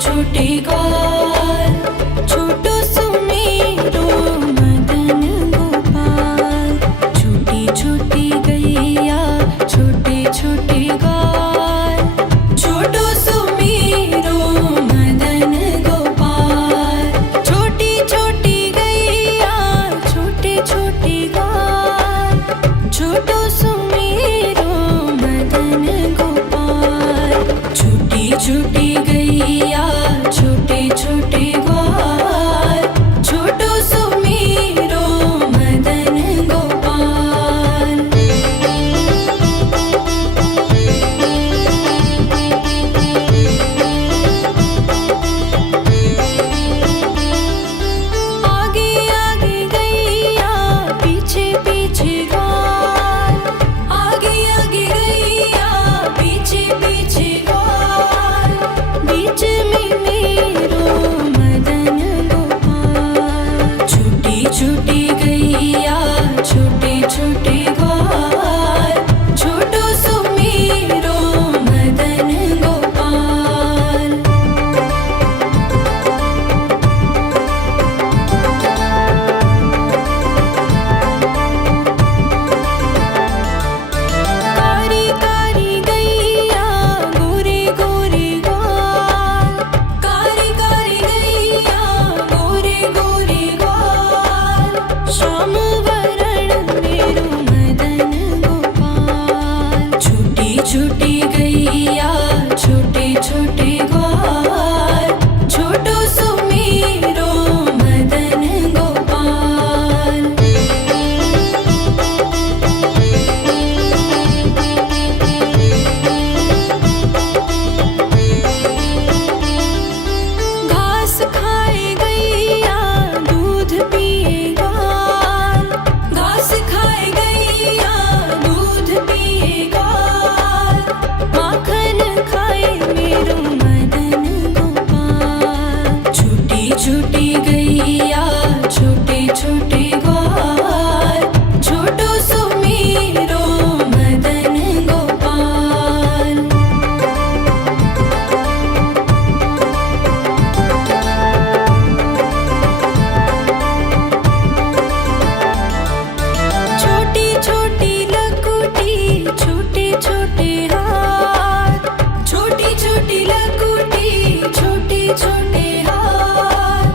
छोटे ग्वाल, छोटो सुमेरो मदन गोपाल। छोटी छोटी गैया छोटे छोटे ग्वाल, छोटो सुमेरो मदन गोपाल। छोटी छोटी गैया छोटे छोटे ग्वाल, छोटो सुमेरो मदन गोपाल। छोटी छोटी गैया छोटे छोटे ग्वाल, छोटो सुमेरो मदन गोपाल। आगे आगे गैया पीछे पीछे ग्वाल, आगे आगे गैया पीछे पीछे ग्वाल। बीच में मेरो मदन गोपाल। छोटी छोटी गैया छोटे छोटे ग्वाल, छोटो सुमेरो मदन गोपाल। कारी कारी गैया गोरे गोरे ग्वाल, कारी कारी गैया गोरे गोरे ग्वाल। श्याम वरण मेरो मदन गोपाल। छोटी छोटी गैया छोटे छोटे ग्वाल, छोटो सुमेरो मदन गोपाल। घास खाए गैया दूध पिए ग्वाल, घास खाए गैया दूध पिए ग्वाल। माखन खाए मेरो मदन गोपाल। छोटी छोटी गैया छोटे छोटे ग्वाल, छोटो सुमेरो मदन गोपाल। छोटी छोटी लकुटी छोटे छोटे हाथ, छोटी छोटी लकुटी छोटे छोटे हाथ।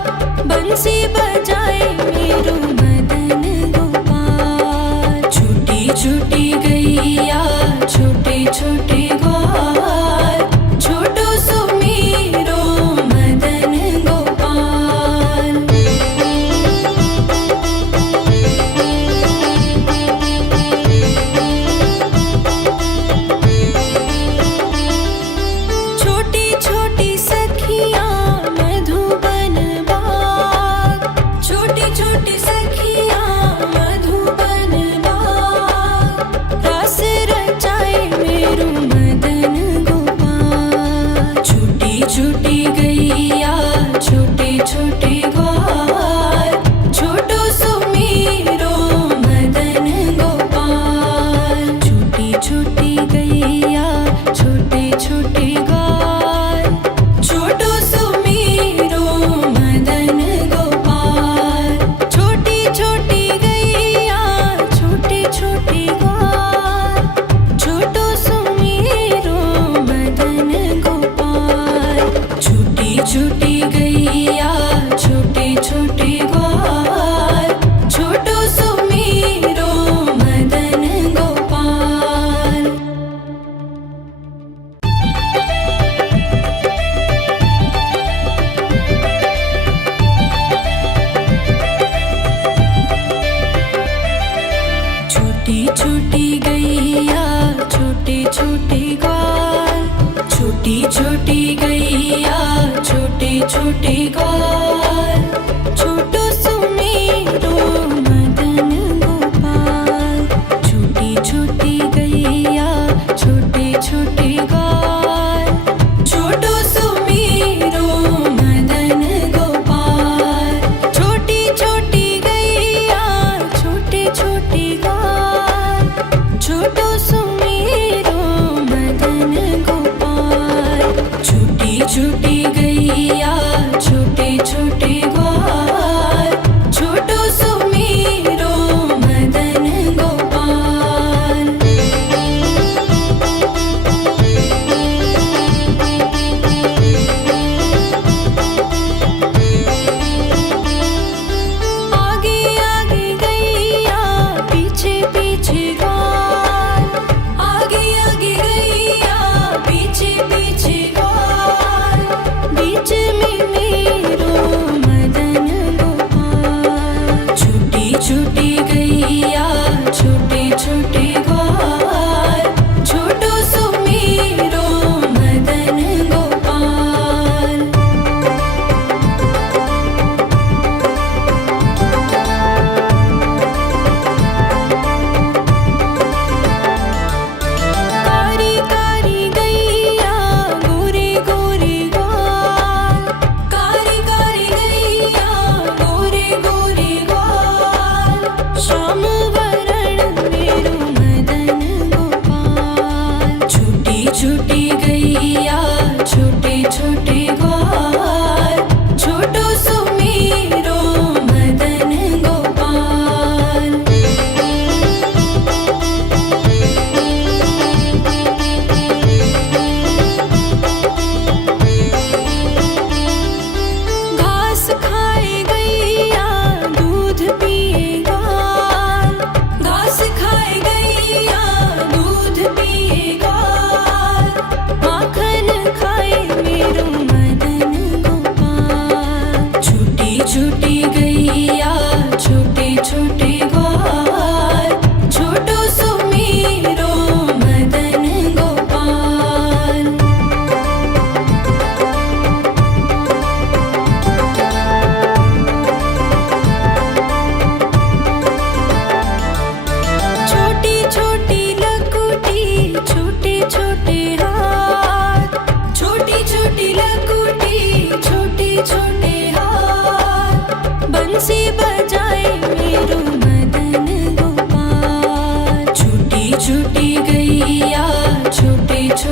बंसी बजाए मेरो मदन गोपाल। छोटी छोटी गैया छोटे छोटे ग्वाल, छोटो सुमेरो मदन गोपाल। छोटी छोटी सखियाँ मधुबन बाग, छोटी छोटी सखियाँ मधुबन बाग। रस रचाए मेरो मदन गोपाल। छोटी छोटी गैया छोटे छोटे ग्वाल, छोटो सुमेरो मदन गोपाल। छोटी छोटी गैया छोटे छोटे ग्वाल, छोटो सुमेरो मदन गोपाल। छोटी छोटी गैया छोटे छोटे ग्वाल, छोटो सुमेरो मदन गोपाल। छोटी छोटी गैया छोटे छोटे ग्वाल, छोटो सुमेरो मदन गोपाल। छोटी छोटी गैया छोटे छोटे ग्वाल, छोटो सुमेरो मदन गोपाल। छोटी छोटी गैया छोटे छोटे ग्वाल, छोटो सुमेरो मदन गोपाल। छोटी छोटी गैया छोटे छोटे ग्वाल, छोटो सुमेरो मदन गोपाल। छोटी छोटी गैया छोटे छोटे ग्वाल, छोटी छोटी गैया छोटे छोटे ग्वाल, छोटो सुमेरो मदन गोपाल। छोटी छोटी गैया छोटे छोटे ग्वाल, छोटो सुमेरो मदन गोपाल। छोटी छोटी गैया छोटे छोटे ग्वाल, छोटो सुमेरो मदन गोपाल।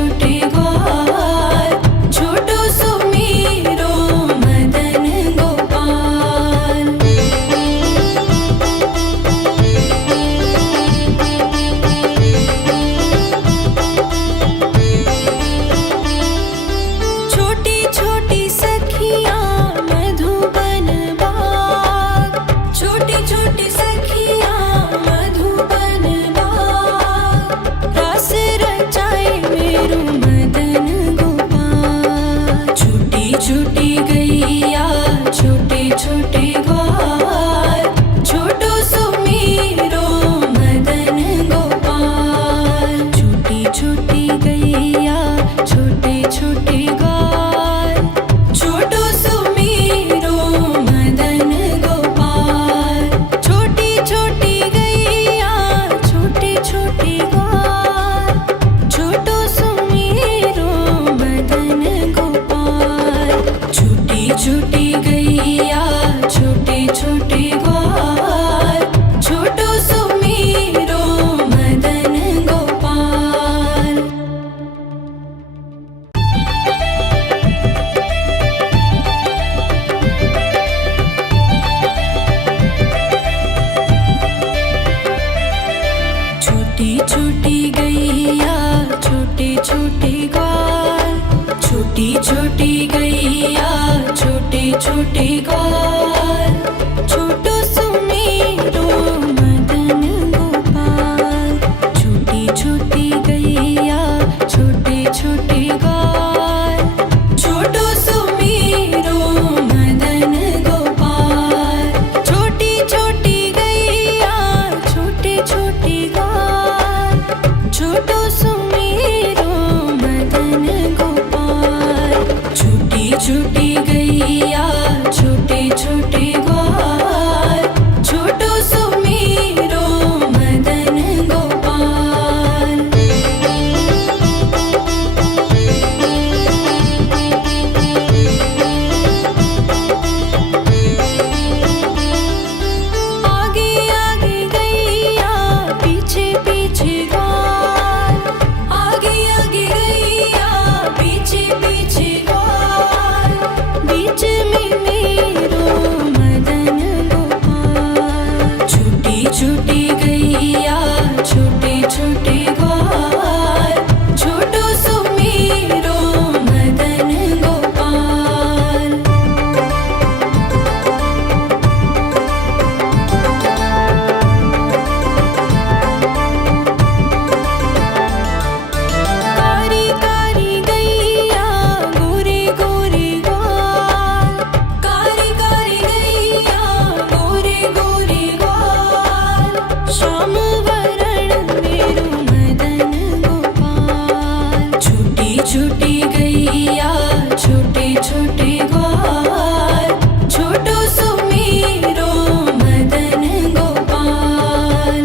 छोटे ग्वाल, छोटो सुमीरो मदन गोपाल। छोटी छोटी सखियाँ मधुबन बाग, छोटी छोटी सखियाँ मधुबन बाग, रास रचाए मेरो मदन गोपाल। छोटी छोटी गैया छोटे छोटे ग्वाल, छोटो सुमीरो मदन गोपाल। छोटी छोटी गैया छोटे छोटे ग्वाल, छोटो सुमीरो मदन गोपाल। छोटी छोटी गैया छोटे छोटे ग्वाल, छोटो सुमीरो मदन गोपाल। छोटी छोटी गैया छोटे छोटे ग्वाल, छोटो सुमीरो मदन गोपाल। छोटी छोटी गैया छोटे छोटे ग्वाल, छोटी छोटी गैया छोटे छोटे ग्वाल, छोटो सुमीरो मदन गोपाल। छोटी छोटी गैया छोटे छोटे ग्वाल, छोटो सुमीरो मदन गोपाल। छोटी छोटी गैया छोटे छोटे ग्वाल, छोटो सुमीरो मदन गोपाल। छोटी छोटी गैया छोटे छोटे ग्वाल, छोटो सुमीरो मदन गोपाल। आगे आगे गैया पीछे पीछे ग्वाल, आगे आगे गैया पीछे पीछे ग्वाल, बीच में मेरो मदन गोपाल। छोटी छोटी गैया छोटे छोटे ग्वाल, छोटो सुमीरो मदन गोपाल। कारी कारी गैया गोरे गोरे ग्वाल, कारी कारी गैया गोरे गोरे ग्वाल, श्याम वरण मेरो मदन गोपाल। छोटी छोटी गैया छोटे छोटे ग्वाल, छोटो सुमीरो मदन गोपाल।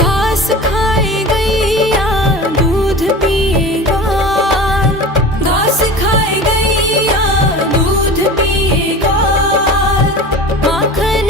घास खाए गैया दूध पिए ग्वाल, घास खाए गैया दूध पिए ग्वाल, माखन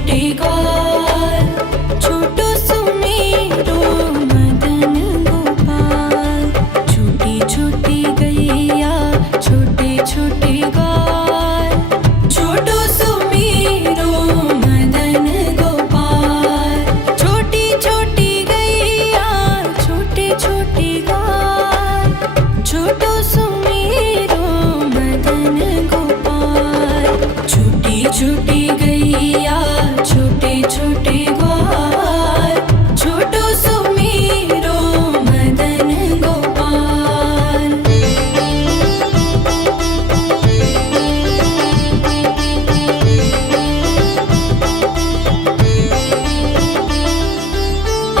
छोटे ग्वाल, छोटो सुमेरो मदन गोपाल। छोटी छोटी गैया छोटे छोटे ग्वाल, छोटो सुमेरो मदन गोपाल। छोटी छोटी गैया छोटे छोटे ग्वाल, छोटो सुमेरो मदन गोपाल। छोटी छोटी गैया छोटे छोटे ग्वाल, छोटो सुमेरो मदन गोपाल।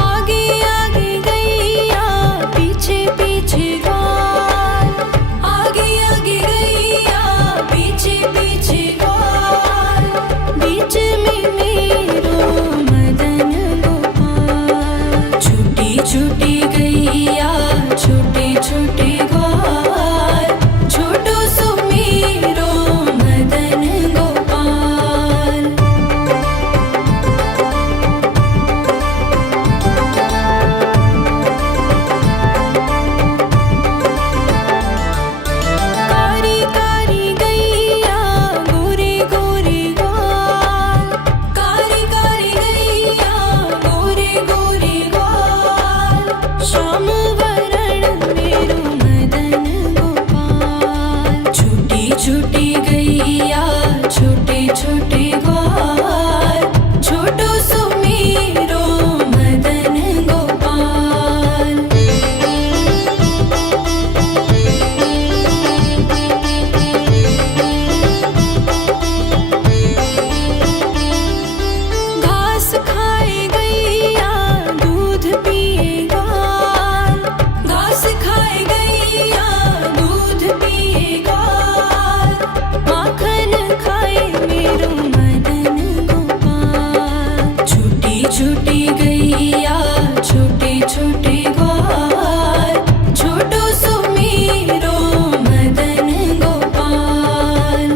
आगे आगे गैया पीछे पीछे ग्वाल, आगे आगे गैया पीछे पीछे ग्वाल। बीच में मेरो मदन गोपाल। छोटी छोटी गैया छोटे छोटे ग्वाल, छोटो सुमेरो मदन गोपाल। कारी कारी गैया गोरे गोरे ग्वाल, कारी कारी गैया गोरे गोरे ग्वाल। श्याम वरण मेरो मदन गोपाल। छोटी छोटी गैया छोटे छोटे ग्वाल, छोटो सुमेरो मदन गोपाल। घास खाए गैया दूध पिए ग्वाल, घास खाए गैया दूध पिए ग्वाल। माखन खाए मेरो मदन गोपाल। छोटी छोटी गैया छोटे छोटे ग्वाल, छोटो सुमेरो मदन गोपाल।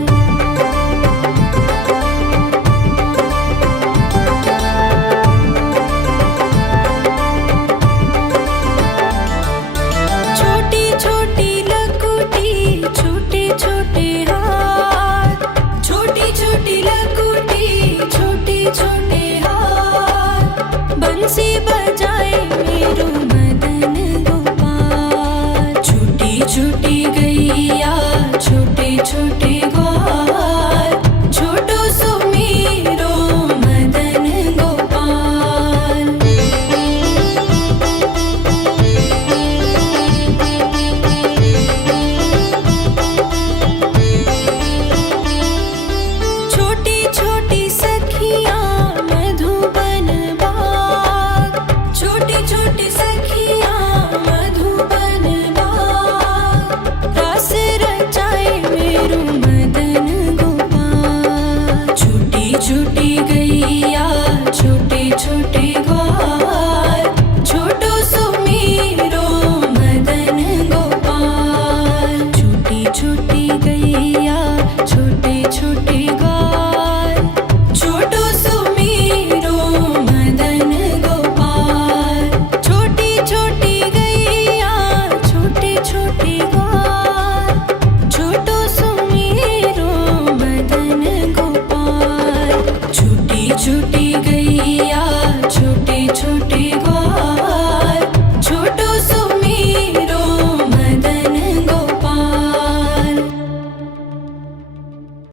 छोटी छोटी लकुटी छोटे छोटे हाथ, छोटी छोटी लकुटी छोटे छोटे हाथ। बंसी बजाए मेरो मदन गोपाल। छोटी छोटी गैया छोटे छोटे ग्वाल, छोटो सुमेरो मदन गोपाल। छोटी छोटी सखियाँ मधुबन बाग, छोटी छोटी सखियाँ मधुबन बाग। रास रचाए मेरो मदन गोपाल। छोटी छोटी